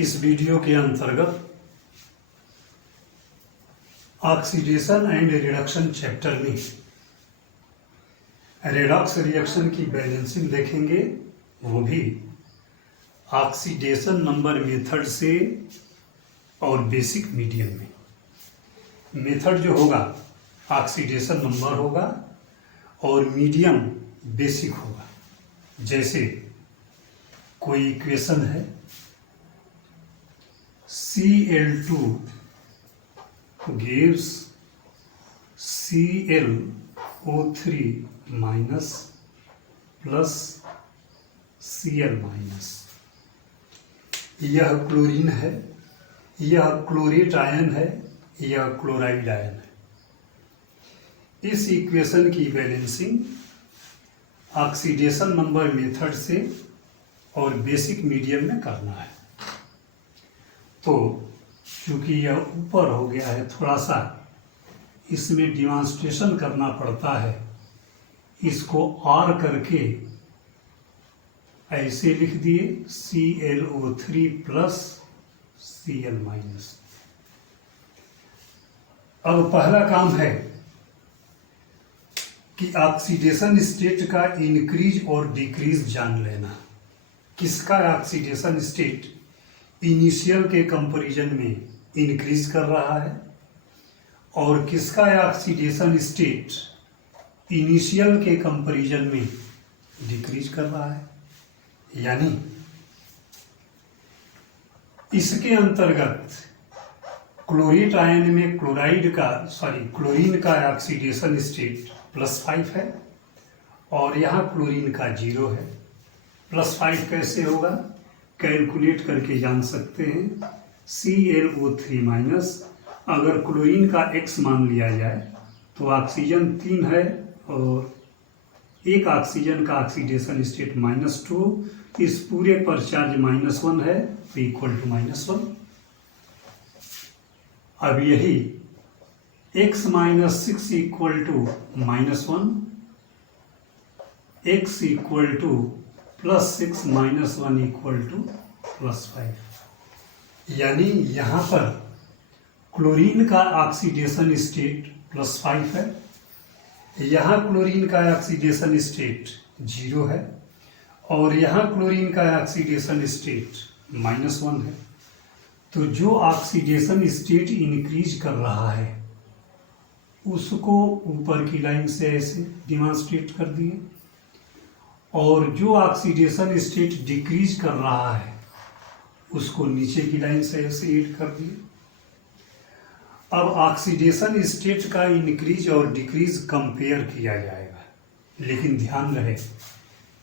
इस वीडियो के अंतर्गत ऑक्सीडेशन एंड रिडक्शन चैप्टर में रेडॉक्स रिएक्शन की बैलेंसिंग देखेंगे, वो भी ऑक्सीडेशन नंबर मेथड से और बेसिक मीडियम में। मेथड जो होगा ऑक्सीडेशन नंबर होगा और मीडियम बेसिक होगा। जैसे कोई इक्वेशन है Cl2 gives ClO3 minus plus Cl minus। यह क्लोरीन है, यह क्लोरेट आयन है, यह क्लोराइड आयन है। इस इक्वेशन की बैलेंसिंग ऑक्सीडेशन नंबर मेथड से और बेसिक मीडियम में करना है। तो चूंकि यह ऊपर हो गया है, थोड़ा सा इसमें डिमॉन्स्ट्रेशन करना पड़ता है। इसको और करके ऐसे लिख दिए ClO3 प्लस Cl माइनस। अब पहला काम है कि ऑक्सीडेशन स्टेट का इंक्रीज और डिक्रीज जान लेना। किसका ऑक्सीडेशन स्टेट इनिशियल के कंपैरिजन में इंक्रीज कर रहा है और किसका ऑक्सीडेशन स्टेट इनिशियल के कंपैरिजन में डिक्रीज कर रहा है। यानी इसके अंतर्गत क्लोरेट आयन में क्लोरीन का ऑक्सीडेशन स्टेट +5 है और यहाँ क्लोरीन का 0 है। +5 कैसे होगा, कैलकुलेट करके जान सकते हैं। ClO3 माइनस, अगर क्लोरीन का x मान लिया जाए तो ऑक्सीजन 3 है और एक ऑक्सीजन का ऑक्सीडेशन स्टेट -2, इस पूरे पर चार्ज -1 है तो इक्वल टू -1। अब यही x - 6 equal to -1, x equal to +6 - 1 equal to +5। यानी यहाँ पर क्लोरीन का ऑक्सीडेशन स्टेट +5 है, यहाँ क्लोरीन का ऑक्सीडेशन स्टेट 0 है और यहाँ क्लोरीन का ऑक्सीडेशन स्टेट -1 है। तो जो ऑक्सीडेशन स्टेट इंक्रीज कर रहा है उसको ऊपर की लाइन से ऐसे डिमॉन्स्ट्रेट कर दिए और जो ऑक्सीडेशन स्टेट डिक्रीज कर रहा है उसको नीचे की लाइन से ऐसे ऐड कर दिए। अब ऑक्सीडेशन स्टेट का इंक्रीज और डिक्रीज कंपेयर किया जाएगा, लेकिन ध्यान रहे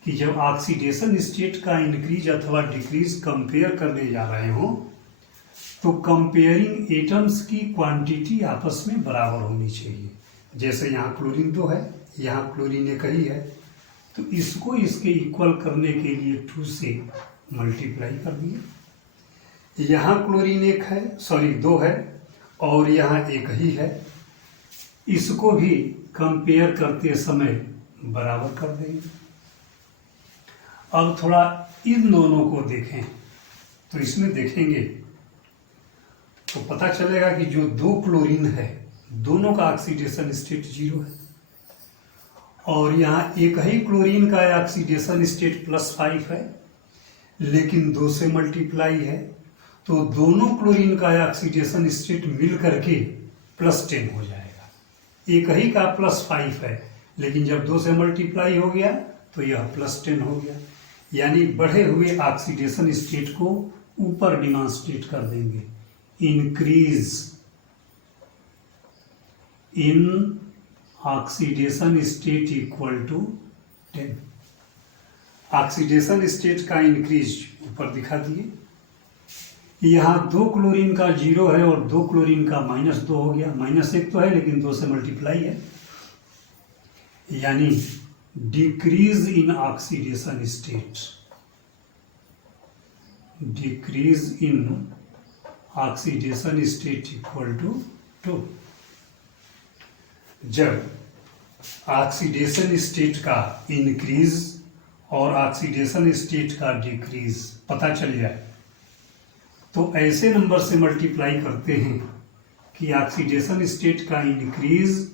कि जब ऑक्सीडेशन स्टेट का इंक्रीज अथवा डिक्रीज कंपेयर करने जा रहे हो तो कंपेयरिंग एटम्स की क्वांटिटी आपस में बराबर होनी चाहिए। जैसे यहाँ क्लोरीन 2 है, यहाँ क्लोरीन 1 ही है, तो इसको इसके इक्वल करने के लिए 2 से मल्टीप्लाई कर दिए। यहाँ क्लोरीन 2 है और यहाँ 1 ही है, इसको भी कंपेयर करते समय बराबर कर देंगे। अब थोड़ा इन दोनों को देखें तो इसमें देखेंगे तो पता चलेगा कि जो 2 क्लोरीन है दोनों का ऑक्सीडेशन स्टेट 0 है और यहाँ 1 ही क्लोरीन का ऑक्सीडेशन स्टेट +5 है, लेकिन 2 से मल्टीप्लाई है तो दोनों क्लोरीन का ऑक्सीडेशन स्टेट मिल करके +10 हो जाएगा। 1 ही का +5 है, लेकिन जब 2 से मल्टीप्लाई हो गया तो यह +10 हो गया। यानी बढ़े हुए ऑक्सीडेशन स्टेट को ऊपर डिमॉन्स्ट्रेट कर देंगे। Increase in oxidation state equal to 10। Oxidation state का इंक्रीज ऊपर दिखा दिए। यहाँ 2 क्लोरीन का 0 है और 2 क्लोरीन का -2 हो गया। -1 तो है लेकिन 2 से मल्टीप्लाई है, यानी decrease in oxidation state. Decrease in oxidation state equal to 2। जब ऑक्सीडेशन स्टेट का इंक्रीज और ऑक्सीडेशन स्टेट का डिक्रीज पता चल जाए तो ऐसे नंबर से मल्टीप्लाई करते हैं कि ऑक्सीडेशन स्टेट का इंक्रीज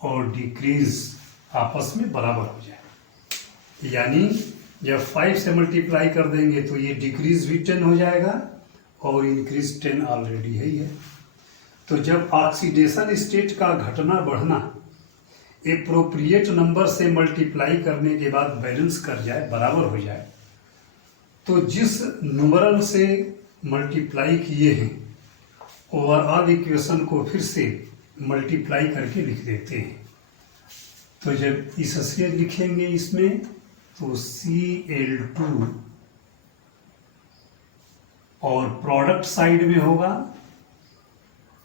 और डिक्रीज आपस में बराबर हो जाए। यानी जब 5 से मल्टीप्लाई कर देंगे तो ये डिक्रीज भी 10 हो जाएगा और इंक्रीज 10 ऑलरेडी है ही है। तो जब ऑक्सीडेशन स्टेट का घटना बढ़ना एप्रोप्रिएट नंबर से मल्टीप्लाई करने के बाद बैलेंस कर जाए, बराबर हो जाए, तो जिस न्यूमरल से मल्टीप्लाई किए हैं ओवरऑल इक्वेशन को फिर से मल्टीप्लाई करके लिख देते हैं। तो जब इससे लिखेंगे इसमें तो Cl2 और प्रोडक्ट साइड में होगा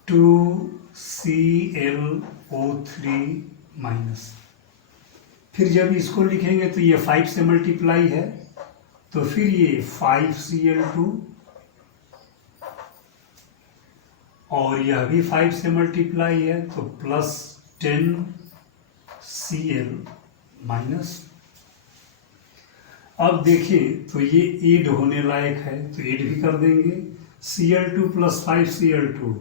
2ClO3 माइनस। फिर जब इसको लिखेंगे तो ये 5 से मल्टीप्लाई है तो फिर ये 5Cl2 और यह भी 5 से मल्टीप्लाई है तो प्लस 10Cl माइनस। अब देखिए तो ये ऐड होने लायक है तो ऐड भी कर देंगे। Cl2 प्लस 5Cl2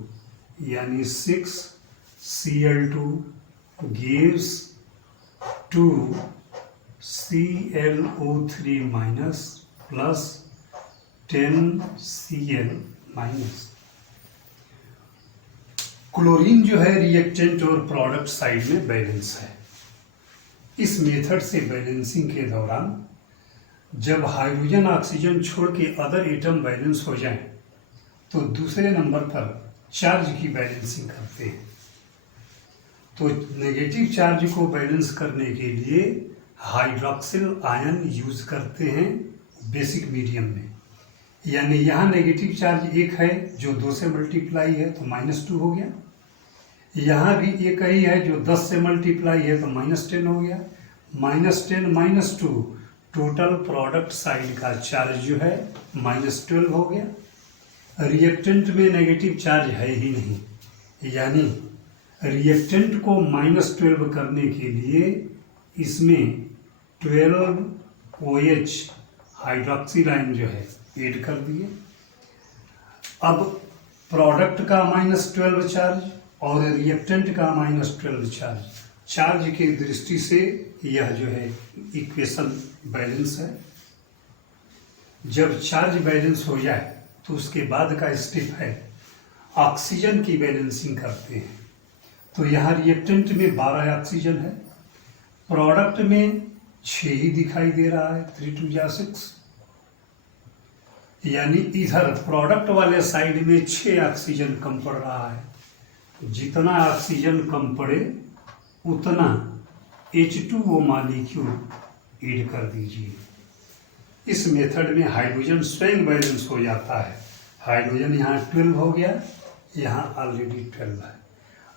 यानी 6Cl2 gives 2ClO3 minus plus 10Cl minus. Chlorine जो है रिएक्टेंट और प्रोडक्ट साइड में बैलेंस है। इस मेथड से बैलेंसिंग के दौरान जब हाइड्रोजन ऑक्सीजन छोड़ के अदर एटम बैलेंस हो जाए तो दूसरे नंबर पर चार्ज की बैलेंसिंग करते हैं। तो नेगेटिव चार्ज को बैलेंस करने के लिए हाइड्रोक्सिल आयन यूज करते हैं बेसिक मीडियम में। यानी यहाँ नेगेटिव चार्ज एक है जो 2 से मल्टीप्लाई है तो -2 हो गया। यहाँ भी एक ही है जो 10 से मल्टीप्लाई है तो -10 हो गया। -10 -2 टोटल प्रोडक्ट साइड का चार्ज जो है -12 हो गया। रिएक्टेंट में नेगेटिव चार्ज है ही नहीं, यानी रिएक्टेंट को -12 करने के लिए इसमें 12OH हाइड्रोक्सिल आयन जो है ऐड कर दिए। अब प्रोडक्ट का -12 चार्ज और रिएक्टेंट का -12 चार्ज की दृष्टि से यह जो है इक्वेशन बैलेंस है। जब चार्ज बैलेंस हो जाए तो उसके बाद का स्टेप है ऑक्सीजन की बैलेंसिंग करते हैं। तो यहाँ रिएक्टेंट में 12 ऑक्सीजन है, प्रोडक्ट में 6 ही दिखाई दे रहा है, 3 2 6। यानी इधर प्रोडक्ट वाले साइड में 6 ऑक्सीजन कम पड़ रहा है। जितना ऑक्सीजन कम पड़े उतना H2O मॉलिक्यूल ऐड कर दीजिए। इस मेथड में हाइड्रोजन स्वयं बैलेंस हो जाता है। हाइड्रोजन यहाँ 12 हो गया, यहाँ ऑलरेडी 12 है।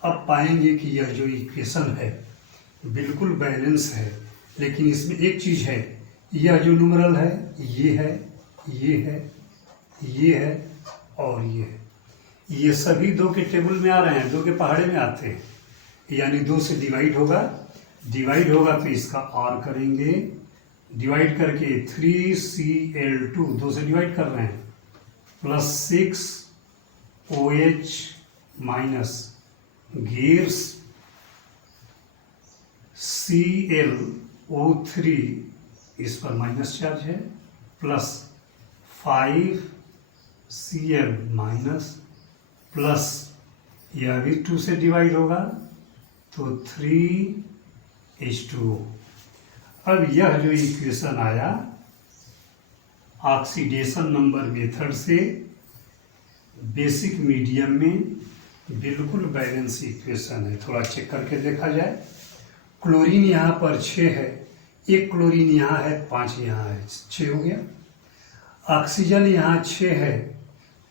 अब पाएंगे कि यह जो इक्वेशन है बिल्कुल बैलेंस है, लेकिन इसमें एक चीज़ है, यह जो न्यूमरल है ये है, ये है, ये है और ये है, ये सभी 2 के टेबल में आ रहे हैं, 2 के पहाड़े में आते हैं। यानी 2 से डिवाइड होगा तो इसका और करेंगे, डिवाइड करके 3Cl2 2 से डिवाइड कर रहे हैं plus 6OH minus gives ClO3, इस पर माइनस चार्ज है, प्लस 5Cl माइनस प्लस यह भी 2 से डिवाइड होगा तो 3H2O। अब यह जो इक्वेशन आया ऑक्सीडेशन नंबर मेथड से बेसिक मीडियम में बिल्कुल बैलेंस इक्वेशन है। थोड़ा चेक करके देखा जाए, क्लोरीन यहाँ पर 6 है, एक क्लोरीन यहाँ है, 5 यहाँ है, 6 हो गया। ऑक्सीजन यहाँ 6 है,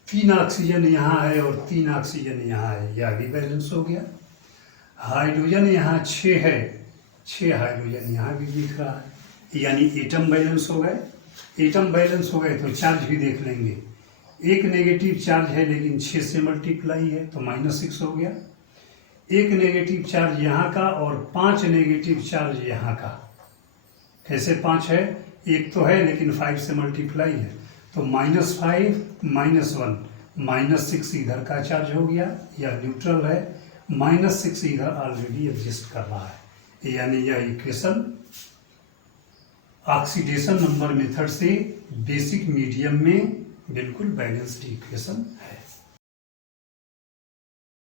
3 ऑक्सीजन यहाँ है और 3 ऑक्सीजन यहाँ है, यह भी बैलेंस हो गया। हाइड्रोजन यहाँ 6 है, 6 हाइड्रोजन यहाँ भी दिख रहा है, यानी एटम बैलेंस हो गए। एटम बैलेंस हो गए तो चार्ज भी देख लेंगे, एक नेगेटिव चार्ज है लेकिन 6 से मल्टीप्लाई है तो -6 हो गया। एक नेगेटिव चार्ज यहाँ का और 5 नेगेटिव चार्ज यहाँ का। कैसे 5 है, एक तो है लेकिन 5 से मल्टीप्लाई है तो -5 -1 -6 इधर का चार्ज हो गया या न्यूट्रल है, -6 इधर ऑलरेडी एग्जिस्ट कर रहा है, यानी यह इक्वेशन ऑक्सीडेशन नंबर मेथड से बेसिक मीडियम में बिल्कुल बैलेंस्ड इक्वेशन है।